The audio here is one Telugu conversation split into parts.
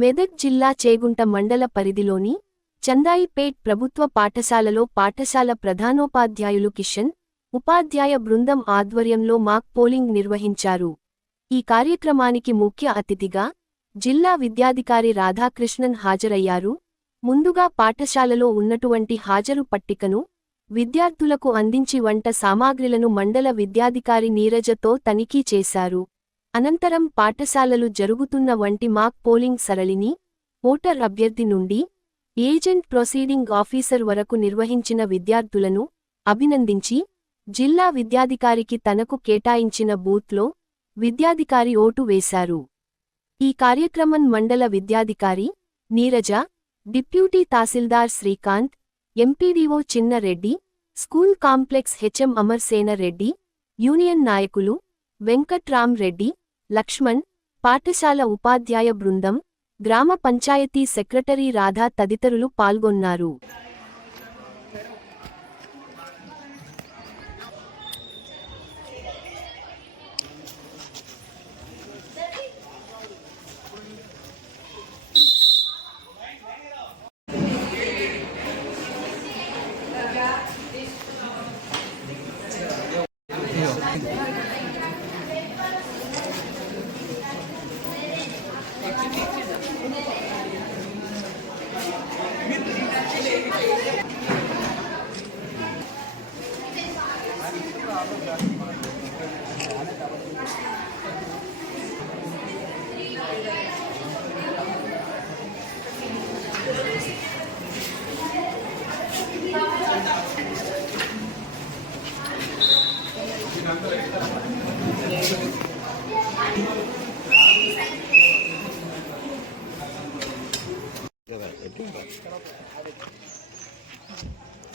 మెదక్ జిల్లా చేగుంట మండల పరిధిలోని చందాయిపేట్ ప్రభుత్వ పాఠశాలలో పాఠశాల ప్రధానోపాధ్యాయులు కిషన్, ఉపాధ్యాయ బృందం ఆధ్వర్యంలో మాక్ పోలింగ్ నిర్వహించారు. ఈ కార్యక్రమానికి ముఖ్య అతిథిగా జిల్లా విద్యాధికారి రాధాకృష్ణన్ హాజరయ్యారు. ముందుగా పాఠశాలలో ఉన్నటువంటి హాజరు పట్టికను విద్యార్థులకు అందించి వంట సామాగ్రిలను మండల విద్యాధికారి నీరజతో తనిఖీ చేశారు. అనంతరం పాఠశాలలు జరుగుతున్న వంటి మాక్ పోలింగ్ సరళిని ఓటర్ అభ్యర్థి నుండి ఏజెంట్ ప్రొసీడింగ్ ఆఫీసర్ వరకు నిర్వహించిన విద్యార్థులను అభినందించి జిల్లా విద్యాధికారికి తనకు కేటాయించిన బూత్లో విద్యాధికారి ఓటు వేశారు. ఈ కార్యక్రమం మండల విద్యాధికారి Neeraja, deputy tahsildar Srikanth, MPDO Chinnareddy, school complex HM Amarsena Reddy, union నాయకులు వెంకట్రామ్ రెడ్డి, లక్ష్మణ్, పాఠశాల ఉపాధ్యాయ బృందం, గ్రామ పంచాయతీ సెక్రటరీ రాధా తదితరులు పాల్గొన్నారు.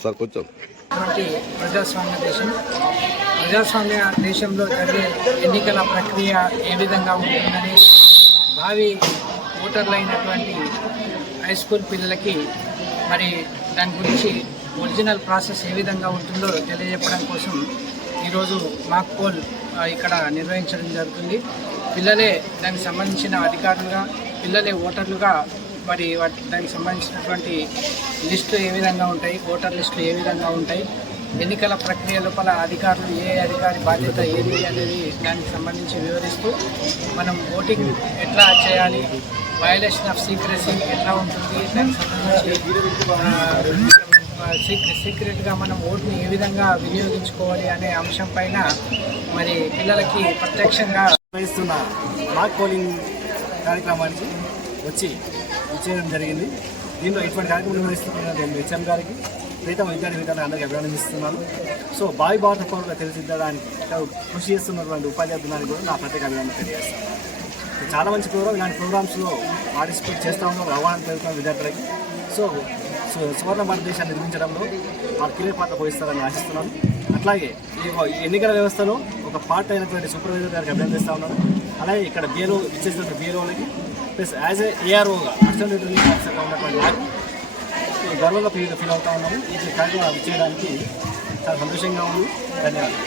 సార్ కొంచెం ప్రజాస్వామ్య దేశంలో జరిగే ఎన్నికల ప్రక్రియ ఏ విధంగా ఉంటుందని భావి ఓటర్లైనటువంటి హై స్కూల్ పిల్లలకి మరి దాని గురించి ఒరిజినల్ ప్రాసెస్ ఏ విధంగా ఉంటుందో తెలియజెప్పడం కోసం ఈరోజు మాక్ పోల్ ఇక్కడ నిర్వహించడం జరుగుతుంది. పిల్లలే దానికి సంబంధించిన అధికారులుగా, పిల్లలే ఓటర్లుగా మరి దానికి సంబంధించినటువంటి లిస్టులు ఏ విధంగా ఉంటాయి, ఓటర్ లిస్టులు ఏ విధంగా ఉంటాయి, ఎన్నికల ప్రక్రియ లోపల అధికారులు ఏ అధికారి బాధ్యత ఏది అనేది దానికి సంబంధించి వివరిస్తూ మనం ఓటింగ్ ఎట్లా చేయాలి, వయలేషన్ ఆఫ్ సీక్రెసీ ఎట్లా ఉంటుంది, దానికి సంబంధించి సీక్రెట్గా మనం ఓటుని ఏ విధంగా వినియోగించుకోవాలి అనే అంశం పైన మరి పిల్లలకి ప్రత్యక్షంగా నిర్వహిస్తున్న మాక్ పోలింగ్ కార్యక్రమానికి వచ్చేయడం జరిగింది. దీంట్లో ఇటువంటి కార్యక్రమం నిర్వహిస్తున్న నేను హెచ్ఎం గారికి, ప్రీతం విద్యార్థులను అందరికీ అభినందిస్తున్నాను. సో భావి భారత పౌరులుగా తీర్చిదిద్దడానికి కృషి చేస్తున్నటువంటి ఉపాధ్యాయులకు కూడా నా ప్రత్యేక అభినందన తెలియజేస్తాను. చాలా మంచి ప్రోగ్రామ్, ఇలాంటి ప్రోగ్రామ్స్లో పార్టిసిపేట్ చేస్తూ ఉన్నారు, అవగాహన పెరుగుతున్న విద్యార్థులకి. సో సువర్ణ భారతదేశాన్ని నిర్మించడంలో వారు కీలక పాత్ర పోషిస్తారని ఆశిస్తున్నాను. అట్లాగే ఈ ఎన్నికల వ్యవస్థలో ఒక పార్ట్ అయినటువంటి సూపర్వైజర్ గారికి అభినందిస్తూ ఉన్నాను. అలాగే ఇక్కడ బిఎల్ఓ ఇచ్చేసినటువంటి బిఎల్ఓలకి ప్లస్ యాజ్ ఏఆర్ఓగా అసిస్టెంట్ రిటర్నింగ్ ఆఫీసర్గా ఉన్నటువంటి నాకు గర్వంగా ఫీల్ అవుతా ఉన్నాము. ఈ కార్యక్రమం చేయడానికి చాలా సంతోషంగా ఉంది. ధన్యవాదాలు.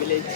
విలేజ్